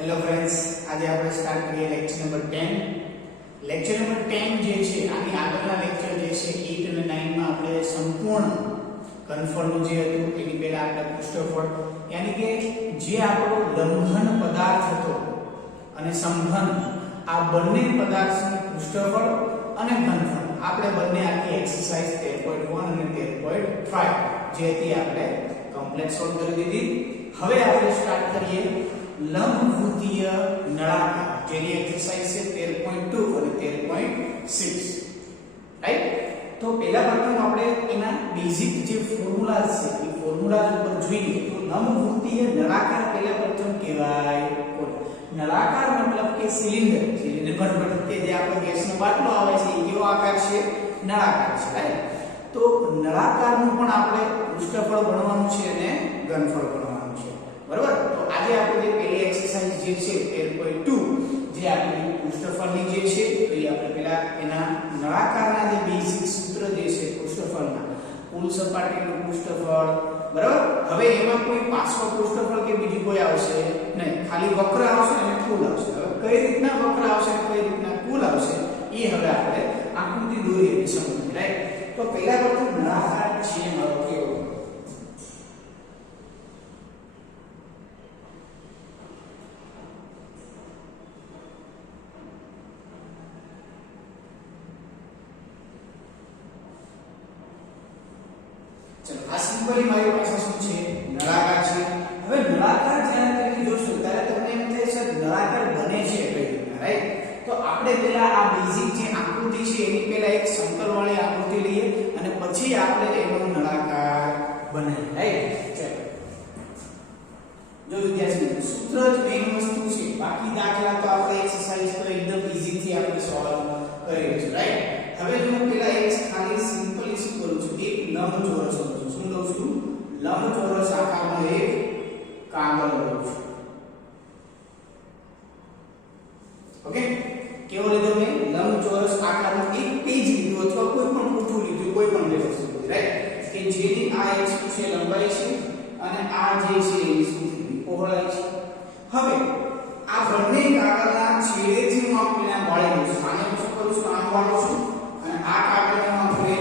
Hello friends, આજે આપણે start કરીએ લેક્ચર નંબર 10. લેક્ચર નંબર 10 જે છે આની આગળના લેક્ચર જે છે 8 અને 9 માં આપણે સંપૂર્ણ ઘનફળનું જે હતું એની પહેલા આપણે પૃષ્ઠફળ યાની કે જે આપણો લંબઘન પદાર્થ હતો અને સમઘન આ બંને પદાર્થનું પૃષ્ઠફળ અને ઘનફળ આપણે બંને આખી એક્સરસાઇઝ 13.1 અને 13.5 જે હતી આપણે કમ્પ્લીટ સોલ્વ કરી દીધી. હવે આપણે સ્ટાર્ટ કરીએ લંબભૂતીય નળાકાર જેની એક્સરસાઇઝ છે 13.2 અને 13.6. રાઈટ? તો પહેલા પ્રથમ આપણે એના બેઝિક જે ફોર્મ્યુલાસ છે એ ફોર્મ્યુલા ઉપર જોઈએ. તો લંબભૂતીય નળાકાર પહેલા પ્રથમ કહેવાય નળાકાર મતલબ કે સિલિન્ડર ઘન કે જે આપણો ગેસનો બાટલો આવે છે એ કેવો આકાર છે? નળાકાર છે. રાઈટ? તો નળાકારનું પણ આપણે પૃષ્ઠફળ ગણવાનું છે અને ઘનફળ ગણવાનું છે. બરાબર? તો આજે આપણે જે પહેલી એક્સરસાઇઝ જે છે 13.2 જે આપણી પૃષ્ઠફળની જે છે તો એ આપણે પહેલા એના નળાકારના જે બેઝિક સૂત્ર જે છે પૃષ્ઠફળના કુલ સપાટીનું પૃષ્ઠફળ. બરાબર? હવે એમાં કોઈ પાછો પૃષ્ઠફળ કે બીજું કોઈ આવશે નહીં, ખાલી વક્ર આવશે અને કુલ આવશે. હવે કઈ રીતના વક્ર આવશે અને કઈ રીતના કુલ આવશે એ હવે આપણે આકૃતિ દોરીને સમજીએ. રાઈટ? તો પહેલા પ્રથમ નળાકાર છે મારો કેવો? ચલો આ સિમ્પલી મારી પાસે શું છે? નળાકાર છે. હવે નળાકાર જ્યારે તમે જોશો ત્યારે તમને એમ થશે નળાકાર બને છે કઈ રીતના? રાઈટ? તો આપણે પહેલા આ બેઝિક જે આકૃતિ છે એની પહેલા એક સમતલવાળી આકૃતિ લઈએ અને પછી આપણે એનો નળાકાર બનાવીએ. રાઈટ? ચલો જો વિદ્યાર્થી સૂત્ર જ મેઈન વસ્તુ છે, બાકી દાખલા તો આપણે એક્સરસાઇઝ તો એકદમ ઈઝી થી આપણે સોલ્વ કરી લઈશું. રાઈટ? હવે જો હું પહેલા એક ખાલી સિમ્પલી શું કરું છું? એક લંબચોરસ લઉં છું. શું લઉં છું? લંબચોરસ આકારનો એક કાગળ લઉં છું. ઓકે? કેવો લીધો મેં? લંબચોરસ આકારનો એક પેજ લીધું અથવા કોઈ પણ પૂઠું લીધું, કોઈ પણ લઈ શકો. રાઈટ? કે જેની આ એક શું છે? લંબાઈ છે અને આ જે છે એ શું છે? પહોળાઈ છે. હવે આ બંને કાગળના છેડેથી હું આપણે વાળી લઉં છું. આને શું કરું છું? આમ વાળું છું અને આ કાગળને હું આપણે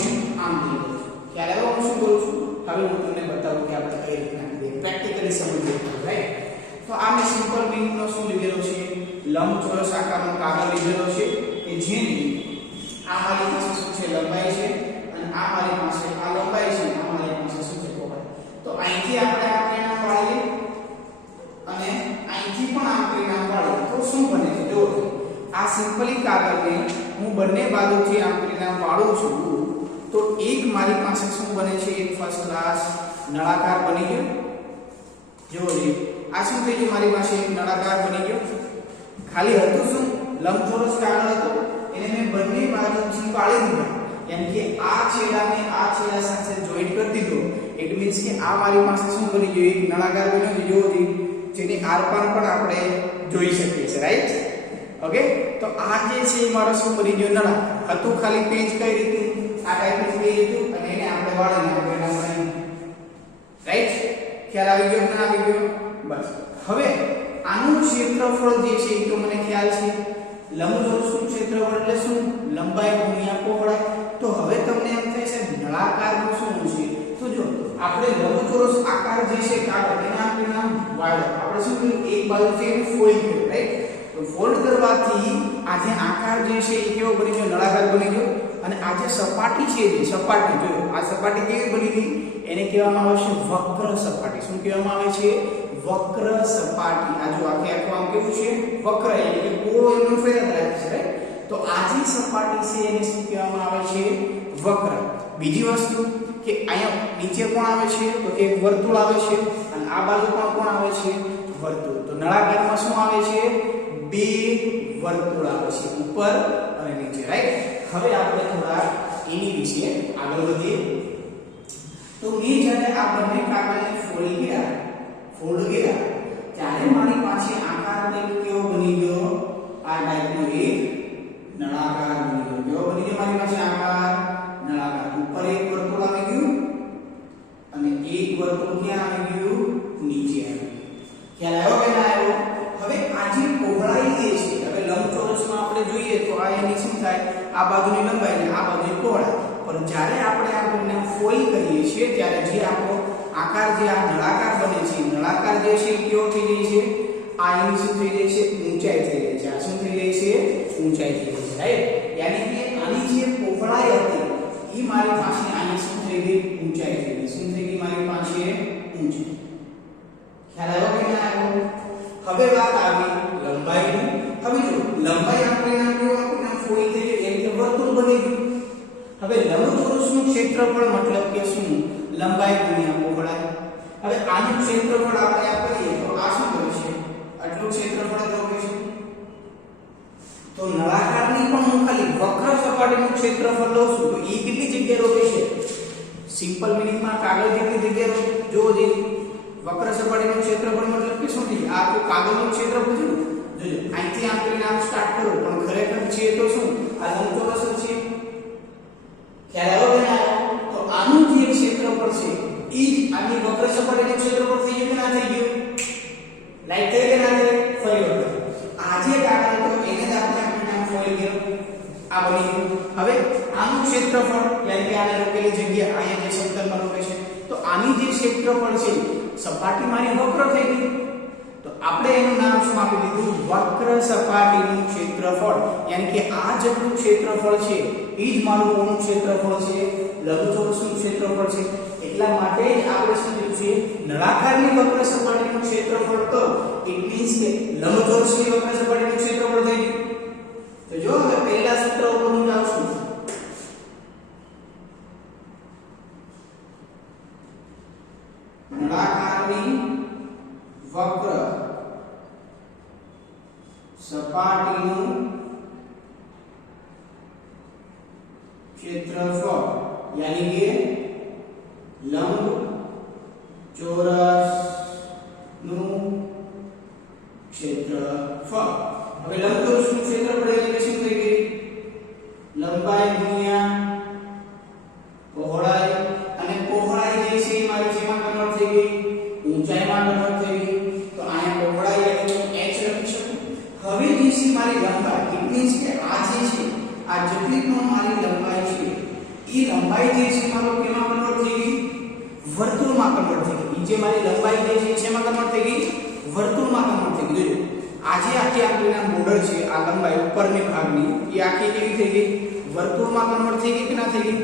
આમ લઈ લઉં છું. ખ્યાલ આવ્યો હું શું કરું છું? હવે હું તમને બતાવું કે આપણે કઈ રીતના કરીએ, પ્રેક્ટિકલી સમજીએ. રાઈટ? તો આ મેં સિમ્પલ મીનિંગનો શું લીધેલો છે? લંબચોરસ આકારનો કાગળ લીધેલો છે કે જેની આ મારી પાસે શું છે? લંબાઈ છે અને આ મારી પાસે આ લંબાઈ છે, આ મારી પાસે શું છે? પહોળાઈ. તો અહીંથી આપણે આ પરિણામ વાળીએ અને અહીંથી પણ આ પરિણામ વાળીએ તો શું બને છે? જો આ સિમ્પલી કાગળને હું બંને બાજુથી આ પરિણામ વાળું છું તો એક મારી પાસે શું બને છે? એક ફર્સ્ટ ક્લાસ નળાકાર બની ગયો. જુઓ જી, આ શું થઈ ગયું? મારી પાસે એક નળાકાર બની ગયો. ખાલી હતું શું? લંબચોરસ કાગળ હતો એને મેં બંને બાજુથી વાળી દીધા. એમ કે આ છેડાને આ છેડા સાથે જોઈન્ટ કરી દીધો. ઇટ મીન્સ કે આ મારી પાસે શું બની ગયો? એક નળાકાર બન્યો છે. જુઓ જી, જેની આરપાર પણ આપણે જોઈ શકીએ છીએ. રાઈટ? ઓકે? તો આ જે છે એ મારો શું બની ગયો? નળાકાર હતું. ખાલી પેજ કઈ રીતે આ ટાઈપનું પેજ હતું અને એને આપણે વાળીને આપણે નામ બનાવી. રાઈટ? ખ્યાલ આવી ગયો? ના આવી ગયો? બસ. હવે આનું ક્ષેત્રફળ જે છે એ તો મને ખ્યાલ છે. લંબચોરસનું ક્ષેત્રફળ એટલે શું? લંબાઈ ગુણ્યા પહોળાઈ. તો હવે તમને એમ થાય છે નળાકારનું શું છે? તો જો આપણે લંબચોરસ આકાર જે છે કાગળ એના આપણે નામ વાળો. આપણે શું કર્યું? એક બાજુથી એને ફોલ્ડ કર્યું. રાઈટ? તો ફોલ્ડ કરવાથી આ જે આકાર જે છે એ કેવો બની ગયો? નળાકાર બની ગયો. અને આ જે સપાટી છે, જે સપાટી જો આ સપાટી કેવી બની ગઈ? એને કહેવામાં આવે છે વક્ર સપાટી. શું કહેવામાં આવે છે? વક્ર સપાટી. આ જો આખે આખું આમ કેવું છે? વક્ર એટલે કે ગોળ એનો ફેરત રાખે છે. રાઈટ? તો આ જે સપાટી છે એને શું કહેવામાં આવે છે? વક્ર. બીજી વસ્તુ કે અહીંયા નીચે કોણ આવે છે? તો કે એક વર્તુળ આવે છે અને આ બાજુ પણ કોણ આવે છે? વર્તુળ. તો નળાકારમાં શું આવે છે? બે વર્તુળ આવે છે, ઉપર અને નીચે. રાઈટ? હવે આપણે થોડા એની વિશે આગળ વધીએ. તો મેં જ્યારે આ બંને કાગળને ફોલ્ડ કર્યા ત્યારે મારી પાસે આકાર કંઈક કેવો બની ગયો? આ ટાઈપનો એક નળાકાર બની ગયો. કેવો બની ગયો મારી પાસે આકાર? નળાકાર. ઉપર એક વર્તુળ આવી ગયું અને એક વર્તુળ ક્યાં આવી ગયું? નીચે આવી ગયું. ખ્યાલ આવ્યો કે ના આવ્યો? હવે આ જે શું થાય આ બાજુની લંબાઈ ને આ બાજુની પહોળાઈ પણ જ્યારે આપણે આ બંને ફોલ્ડ કરીએ છીએ ત્યારે જે આપણો આકાર જે આ નળાકાર બને છે નળાકાર જે છે કેવો થઈ જાય છે આ એની શું થઈ જાય છે ઊંચાઈ થઈ જાય છે આ શું થઈ જાય છે ઊંચાઈ થઈ જાય છે રાઈટ યાની કે આની જે પહોળાઈ હતી ઈ મારી પાસે આની શું થઈ ગઈ ઊંચાઈ થઈ ગઈ શું થઈ ગઈ મારી પાસે ઊંચાઈ ખ્યાલ આવ્યો કે ના આવ્યો હવે વાત આવી લંબાઈની હવે જો લંબાઈ આપણે નામ કેવું આપણે ફોલ્ડ થઈ ગઈ એટલે વર્તુળ બની ગયું હવે લંબચોરસનું ક્ષેત્રફળ મતલબ કે શું લંબાઈ ગુણ્યા પહોળાઈ હવે આનું ક્ષેત્રફળ આપણે આ કરીએ તો આ શું થશે આટલું ક્ષેત્રફળ જો કહીશું તો નળાકારની પણ હું ખાલી વક્ર સપાટીનું ક્ષેત્રફળ લઉં છું તો એ કેટલી જગ્યાએ રોકે છે સિમ્પલ મિનિંગમાં કાગળ જેટલી જગ્યાએ જો જે વક્ર સપાટીનું ક્ષેત્રફળ મતલબ કે શું થઈ આ તો કાગળનું ક્ષેત્રફળ છે જોજો અહીંથી આમ કરીને આમ સ્ટાર્ટ કરો પણ ખરેખર છે તો શું આ લંબચોરસ જ છે ખ્યાલ આવ્યો કે ના તો આનું જે ક્ષેત્રફળ છે એ જ આની વક્ર સપાટીનું ક્ષેત્રફળ થઈ ગયું કે ના થઈ ગયું લાઈટ થઈ કે ના થઈ ફરી વખત આ જે કાગળ હતો એને જ આપણે નામ ફોલ્ડ કર્યો આ બની ગયું હવે આનું ક્ષેત્રફળ યાની કે આને રોકેલી જગ્યા અહીંયા જે સમતલમાં રોકે છે તો આની જે ક્ષેત્રફળ છે સપાટી મારી વક્ર થઈ ગઈ તો આપણે એનું નામ શું આપી દીધું વક્ર સપાટીનું ક્ષેત્રફળ યાની કે આ જેટલું ક્ષેત્રફળ છે એ જ મારું કોનું ક્ષેત્રફળ છે લંબચોરસનું ક્ષેત્રફળ છે એટલા માટે જ આપણે શું કીધું છે નળાકારની વક્ર સપાટીનું ક્ષેત્રફળ તો ઇટ મીન્સ કે લંબચોરસની વક્ર સપાટીનું ક્ષેત્રફળ થઈ ગયું તો જો હવે પહેલા સૂત્ર ઉપર હું જાઉં છું નળાકારની વક્ર સપાટીનું ક્ષેત્રફળ यानी કે લંબ ચોરસ નું ક્ષેત્રફળ હવે લંબચોરસ નું ક્ષેત્રફળ એટલે કે શું થઈ ગઈ લંબાઈ ગુણ્યા પહોળાઈ અને પહોળાઈ જે છે મારી જેમાં કન્વર્ટ થઈ ગઈ ઊંચાઈમાં કન્વર્ટ થઈ ગઈ તો અહીંયા પહોળાઈ એટલે હું h લખી શકું હવે જે છે મારી લંબાઈ ઇટ મીન્સ કે આ જે છે આ જેટલી પણ મારી લંબાઈ છે ઈ લંબાઈ જે છે મારો કેમાં કન્વર્ટ થઈ ગઈ વર્તુળમાં કન્વર્ટ થઈ ગઈ જે મારી લંબાઈ જે છે એમાં કન્વર્ટ થઈ ગઈ વર્તુળમાં કન્વર્ટ થઈ ગઈ જોજો આજે આખી આપણીના બોર્ડર છે આ લંબાઈ ઉપરની ભાગની એ આખી કેવી થઈ ગઈ વર્તુળમાં કન્વર્ટ થઈ ગઈ કે ના થઈ ગઈ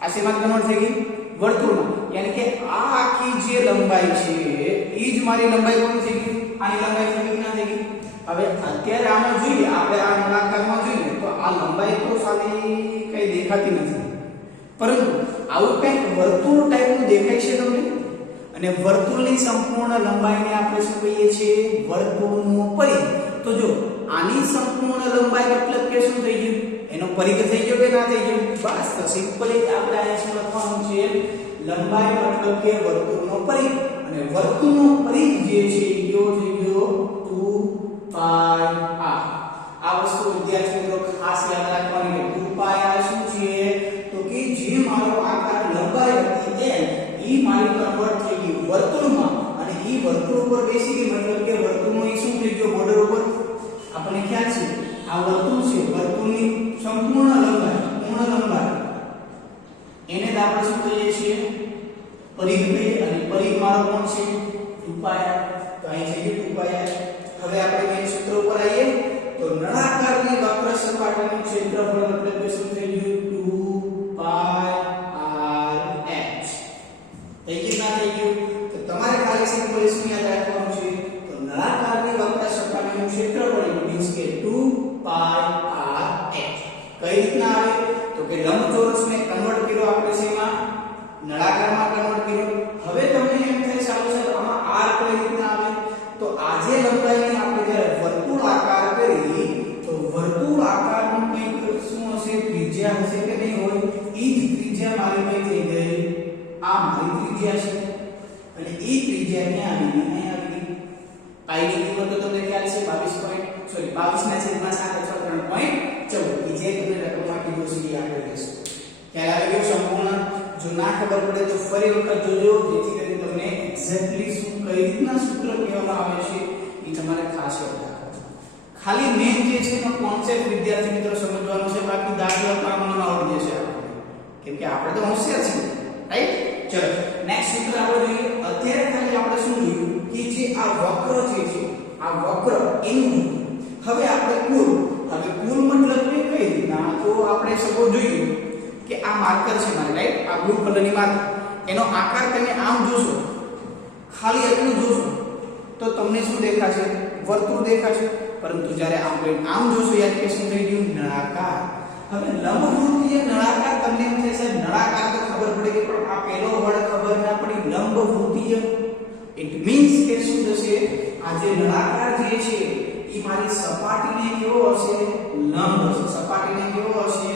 આ શેમાં કન્વર્ટ થઈ ગઈ વર્તુળમાં યાની કે આ આખી જે લંબાઈ છે ઈ જ મારી લંબાઈ કોની થઈ ગઈ આની લંબાઈ થઈ ગઈ કે ના થઈ ગઈ હવે અત્યારે આમાં જોઈએ આપણે આ નળાકારમાં જોઈએ તો આ લંબાઈ તો સાલી કઈ દેખાતી નથી પરંતુ આવું કંઈક વર્તુળ ટાઈપનું દેખાય છે તમને અને વર્તુળની સંપૂર્ણ લંબાઈને આપણે શું કહીએ છીએ વર્તુળનું પરિઘ તો જો આની સંપૂર્ણ લંબાઈ મતલબ કે શું થઈ ગયું એનો પરિઘ થઈ ગયો કે ના થઈ ગયો બસ તો સિમ્પલી આપણે અહીંયા શું લખવાનું છે લંબાઈ મતલબ કે વર્તુળનો પરિઘ અને વર્તુળનો પરિઘ જે છે એ કેવો થઈ ગયો 2πr આ વસ્તુ વિદ્યાર્થી મિત્રો ખાસ યાદ રાખવાની છે 2πr શું છે તો કે જે મારો આકાર લંબાઈ હતી ઈ મારી કન્વર્ટ થઈ ગઈ વર્તુળમાં અને ઈ વર્તુળ ઉપર બેસી ગઈ મતલબ કે વર્તુળનો ઈ શું થઈ ગયો બોર્ડર ઉપર આપણને ખ્યાલ છે આ વર્તુળ છે વર્તુળની સંપૂર્ણ લંબાઈ પૂર્ણ લંબાઈ એને જ આપણે શું કહીએ છીએ પરિઘ કહીએ અને પરિઘ મારો કોણ છે 2πr તો અહીં થઈ ગયું 2πr હવે આપણે મેઈન સૂત્ર ઉપર આવીએ તો નળાકારની વક્ર સપાટીનું ક્ષેત્રફળ મતલબ કે શું થઈ ગયું 2πrh થઈ ગયું ના થઈ ગયું તો તમારે ખાલી સિમ્પલ શું યાદ રાખવાનું છે તો નળાકારની વક્ર સપાટીનું ક્ષેત્રફળ મીન્સ કે 2πrh કઈ રીતના આવે તો કે લંબચોરસને કન્વર્ટ કર્યો આપણે શેમાં નળાકારમાં કન્વર્ટ કર્યો હવે તમને એમ થાય સારું સાહેબ આમાં r કઈ રીતના આવે તો આજે લંબાઈને આપણે જ્યારે વર્તુળ આકાર કરી તો વર્તુળ આકારનું કંઈક શું હશે ત્રિજ્યા હશે કે નહીં હોય ઈ જ ત્રિજ્યા મારી કઈ થઈ ગઈ આ મારી ત્રિજ્યા છે અને ઈ ત્રિજ્યા ક્યાં આવી ગઈ અહીં આવી ગઈ પાઈની કિંમત તો તમને ખ્યાલ છે 22 ના છેદમાં 7 ઈ જે તમને રકમમાં કીધું છે એ આપણે લઈશું ખ્યાલ આવી ગયો સંપૂર્ણ જો ના ખબર પડે તો ફરી વખત જોજો જેથી કરીને તમને એક્ઝેક્ટલી શું કઈ રીતના સૂત્ર કહેવામાં આવે છે એ તમારે ખાસ યાદ રાખવાનું ખાલી મેન જે છે એનો કોન્સેપ્ટ વિદ્યાર્થી મિત્રો સમજવાનો છે, બાકી દાખલા તો આપણને આવડી જશે આપણને, કેમ કે આપણે તો હોશિયાર છીએ, રાઈટ? ચલો નેક્સ્ટ સૂત્ર આપણે જોઈએ. અત્યારે ખાલી આપણે શું જોયું કે જે આ વક્ર જે છે આ વક્ર એનું હવે આપણે કુલ મતલબ કે કઈ રીતના, તો આપણે સપોઝ જોઈએ કે આ માર્કર છે મારે, રાઈટ? આ બ્લુ કલરની માર્કર, એનો આકાર તમે આમ જોશો, ખાલી એટલું જોશો તો તમને શું દેખાશે? વર્તુળ દેખાશે. પરંતુ જ્યારે આમ જોશો યાર કે શું થઈ ગયું? નળાકાર. હવે લંબવૃત્તીય નળાકાર તમને એમ થશે નળાકાર તો ખબર પડી ગઈ, પણ આ પહેલો વર્ડ ખબર ના પડી, લંબવૃત્તીય. ઇટ મીન્સ કે શું થશે? આ જે નળાકાર જે છે એ મારી સપાટીને કેવો હશે? લંબ હશે. સપાટીને કેવો હશે?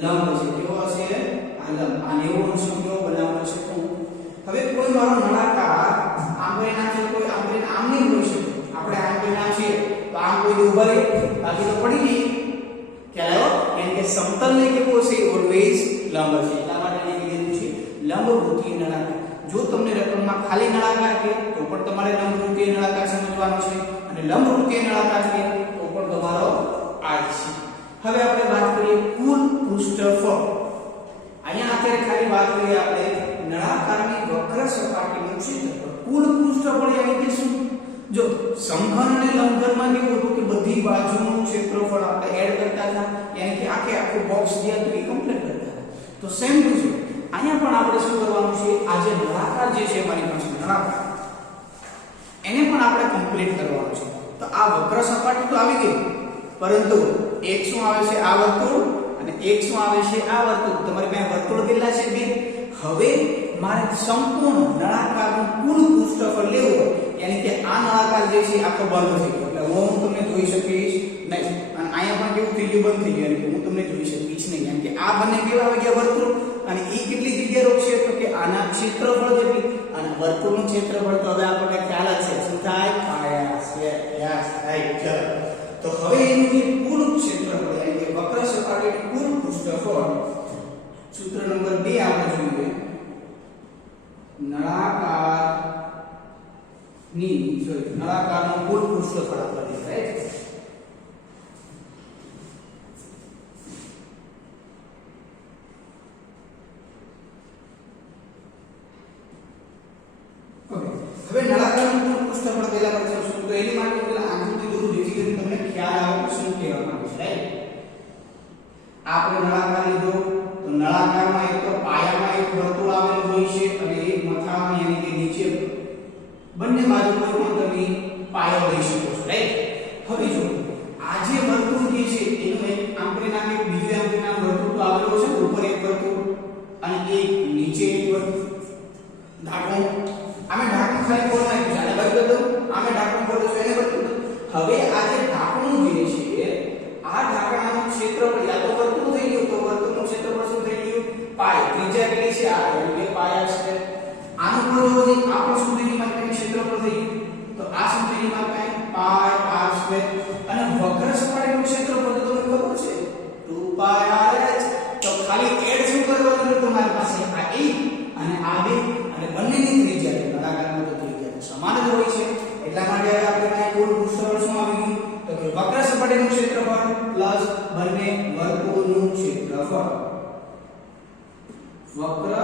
લંબ હશે. કેવો હશે? આ લંબ. આ 90 અંશનો કેવો બનાવવાનો છે? હવે કોઈ મારો નળાકાર આમ કોઈ નામ છે, કોઈ આમ કોઈ આમ નહીં હોઈ શકે. આપણે આમ કોઈ નામ છે તો આમ કોઈ ઉભા રહે, બાકી તો પડી ગઈ. ખ્યાલ આવ્યો? કેમ કે સમતલને કેવો છે? ઓલવેઝ લંબ છે. એટલા માટે એને કીધું છે લંબવૃત્તીય નળાકાર. જો તમને રકમમાં ખાલી નળાકાર કે તો પણ તમારે લંબવૃત્તીય નળાકાર સમજવાનો છે, અને લંબવૃત્તીય નળાકાર કે તો પણ તમારો આ છે. હવે આપણે વાત કરીએ કુલ પૃષ્ઠફળ. અહીંયા અત્યારે ખાલી વાત કરીએ આપણે નળાકારની વક્ર સપાટીનું ક્ષેત્રફળ. કુલ પૃષ્ઠફળ એટલે કે શું? જો સમઘન અને લંબઘનમાં કેવું હતું કે બધી બાજુનું ક્ષેત્રફળ આપણે એડ કરતા હતા, યાની કે આખું બોક્સ જે હતું એ કમ્પ્લીટ કરતા હતા. તો સેમ ટુ સેમ અહીંયા પણ આપણે શું કરવાનું છે? આ જે નળાકાર જે છે મારી પાસે નળાકાર, એને પણ આપણે કમ્પ્લીટ કરવાનું છે. તો આ વક્ર સપાટી તો આવી ગઈ, પરંતુ એક શું આવે છે? આ વર્તુળ, અને એક શું આવે છે? આ વર્તુળ. તમારી પાસે વર્તુળ કેટલા છે? 2. હવે મારે સંપૂર્ણ નળાકારનું કુલ પૃષ્ઠફળ લેવું હોય, યાની કે આ નળાકાર જે છે આખો બંધ થઈ ગયો, એટલે હું તમને જોઈ શકીશ નહીં. અને અહીંયા પણ કેવું થઈ ગયું? બંધ થઈ ગયું, એટલે હું તમને જોઈ શકીશ નહીં. યાની કે આ બંને કેવા આવી ગયા? વર્તુળ. અને એ કેટલી જગ્યા રોકશે? તો કે આના ક્ષેત્રફળ જેટલી. અને વર્તુળનું ક્ષેત્રફળ તો હવે આપણને ખ્યાલ જ છે, શું થાય? પાયા છે. Yes, right. ચલો તો હવે એનું જે કુલ ક્ષેત્રફળ, યાની કે વક્ર સપાટીનું કુલ પૃષ્ઠફળ, સૂત્ર નંબર 2 આપણે જોઈએ. નળાકારનું કુલ પૃષ્ઠફળ આપણે, રાઈટ? ઓકે, હવે નળાકારનું કુલ પૃષ્ઠફળ પહેલા પર ચર્ચા તો એની માટે પહેલા આકૃતિ દોરું, જેથી કરીને તમને ખ્યાલ આવે કે શું કહેવા માંગે છે, રાઈટ? આપણે નળાકાર લીધો તો નળાકારમાં એક તો પાયામાં એક વર્તુળ આવેલું હોય છે, અને એક મથાળામાં યાની કે નીચે બંને બાજુ કોઈ પણ તમે પાયો લઈ શકો છો, રાઈટ? હવે જો આ જે વર્તુળ જે છે એનું એક આંકડે નામ, એક બીજું આંકડે નામ વર્તુળ તો આવેલું છે, ઉપર એક વર્તુળ અને એક નીચે એક વર્તુળ. ઢાંકણું આમે ઢાંકણું ખાલી ખોલ નાખ્યું, જાણે બાજુ બધું આમે ઢાંકણું ખોલે છે એને બધું. હવે આ જે ઢાંકણું જે છે આ ઢાંકણાનું ક્ષેત્રફળ યા તો વર્તુળ થઈ ગયું, તો વર્તુળનું ક્ષેત્રફળ શું થઈ ગયું? પાય. ત્રિજ્યા કેટલી છે? આ એટલે પાયા છે. આનું પણ જો આ પણ શું થઈ ગયું? મારી પાસે ક્ષેત્રફળ થઈ ગયું, તો આ શું થઈ ગયું? મારી પાસે પાય r². અને વક્ર સપાટીનું ક્ષેત્રફળ તો તમને ખબર છે 2πr/h. તો ખાલી એડ શું કરવાનું છે? તમારી પાસે આ a અને આ 2, અને બંનેની ત્રિજ્યા નળાકારમાં તો ત્રિજ્યા સમાન જ હોય છે. એટલા માટે હવે આપણે કુલ પૃષ્ઠફળ શું આવી ગયું? તો કે વક્ર સપાટીનું ક્ષેત્રફળ પ્લસ બંને વર્તુળનું ક્ષેત્રફળ. વક્ર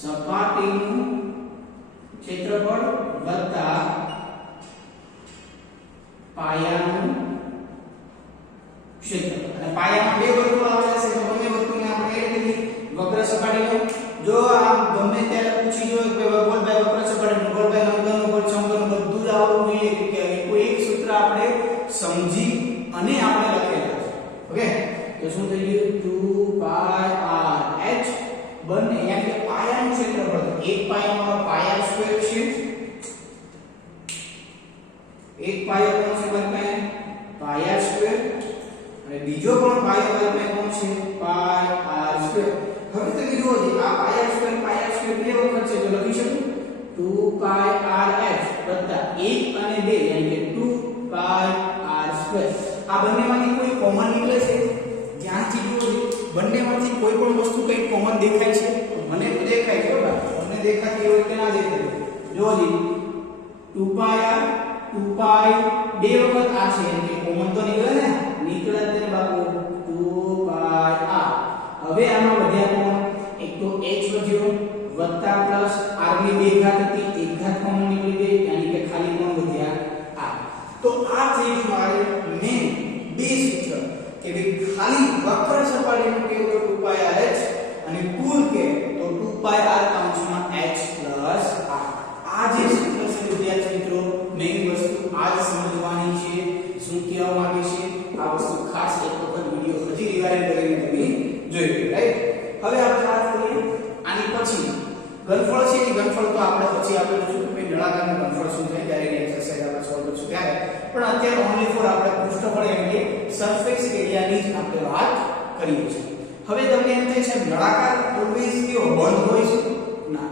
સપાટીનું ક્ષેત્રફળ વત્તા પાયાનું ક્ષેત્રફળ. અને પાયામાં બે વર્તુળ આવેલા છે, તો બંને વર્તુળને આપણે એડ કરી. વક્ર સપાટીનું જો આ ગમે ત્યારે પૂછી જો કે બોલ ભાઈ વક્ર સપાટીનું, બોલ ભાઈ લંબઘનનું, બોલ સમઘનનું બધું જ આવડવું જોઈએ કે કોઈ એક સૂત્ર આપણે સમજી અને આપણે લખેલા છે. ઓકે, તો શું થઈ ગયું? 2πr/h બંને યાની કે પાયાનું ક્ષેત્રફળ, એક પાયામાં પાયા સ્ક્વેર છે, એક પાયો કોણ છે મારી પાસે? પાયા સ્ક્વેર, અને બીજો પણ પાયો મારી પાસે કોણ છે? પાય r². હવે તમે જુઓ આ પાયા સ્ક્વેર બે વખત છે, તો લખી શકું 2πr/h વત્તા 1 અને 2 યાની કે 2πr². આ બંનેમાંથી કોઈ કોમન નીકળે છે? ધ્યાનથી જુઓ, બંનેમાંથી કોઈ પણ વસ્તુ કઈ કોમન દેખાય છે? મને તો દેખાય છે, બરાબર? તમને દેખાતી હોય કે ના દેખાય? જો 2πr 2 પાઈ બે વખત આ છે એટલે કોમન તો નીકળે ને બાપુ 2 પાઈ r. હવે આમાં વધ્યા કોણ એક તો h વધ્યો વત્તા પ્લસ r ની બે ઘાત હતી એક ઘાત કોમન નીકળી ગઈ યાની કે ખાલી કોણ વધ્યા r. તો આ થઈ ગયું મારે મેન બે સૂત્ર કે ભાઈ ખાલી વક્ર સપાટીનું કે તો 2 પાઈ r h અને કુલ કે તો 2 પાઈ r કૌંસમાં h પ્લસ r. આ જે સૂત્ર છે વિદ્યાર્થી મિત્રો મેઈન વસ્તુ આજ સમજવાની છે. શું કહેવા માંગે છે આ વસ્તુ ખાસ એક વખત વિડિયો હજી રિવાઇઝ કરીને તમે જોઈ લો રાઈટ. હવે આપણે વાત કરીએ આની પછી ઘનફળ છે એ ઘનફળ તો આપણે પછી આપેલું છે કે નળાકારનું ઘનફળ શું થાય ત્યારે એની એક્સરસાઇઝ આપણે સોલ્વ કરશું ત્યારે. પણ અત્યારે ઓન્લી ફોર આપણે પૃષ્ઠફળ એટલે સરફેસ એરિયાની જ આપણે વાત કરીએ છીએ. હવે તમને એમ થાય છે નળાકાર ઓલવેઝ કેવો બંધ હોય છે? ના,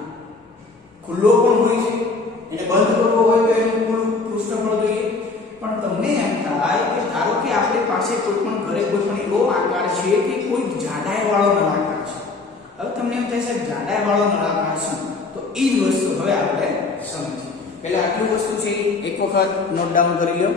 ખુલ્લો પણ હોય છે. એને બંધ કરવો હોય તો એનું પૂરું પૃષ્ઠફળ જોઈએ. પણ તમને એમ થાય કે ધારો કે આપણી પાસે કોઈ પણ ઘરે કોઈ પણ એવો આકાર છે કે કોઈ જાડાઈ વાળો નળાકાર છે. હવે તમને એમ થાય છે જાડાઈ વાળો નળાકાર શું? તો એ જ વસ્તુ હવે આપણે સમજીએ. પહેલા આટલી વસ્તુ છે એક વખત નોટ ડાઉન કરી લો.